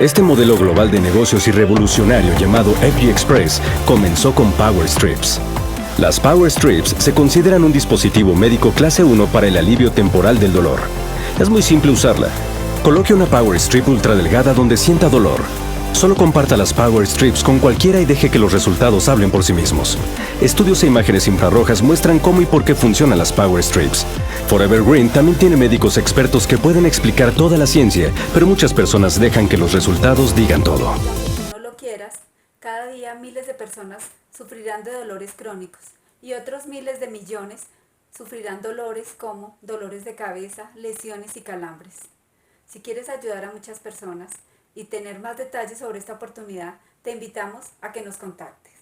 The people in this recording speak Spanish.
Este modelo global de negocios y revolucionario llamado FG Express comenzó con Power Strips. Las Power Strips se consideran un dispositivo médico clase 1 para el alivio temporal del dolor. Es muy simple usarla. Coloque una Power Strip ultra delgada donde sienta dolor. Solo comparta las Power Strips con cualquiera y deje que los resultados hablen por sí mismos. Estudios e imágenes infrarrojas muestran cómo y por qué funcionan las Power Strips. Forever Green también tiene médicos expertos que pueden explicar toda la ciencia, pero muchas personas dejan que los resultados digan todo. Aunque no lo quieras, cada día miles de personas sufrirán de dolores crónicos y otros miles de millones sufrirán dolores como dolores de cabeza, lesiones y calambres. Si quieres ayudar a muchas personas y tener más detalles sobre esta oportunidad, te invitamos a que nos contactes.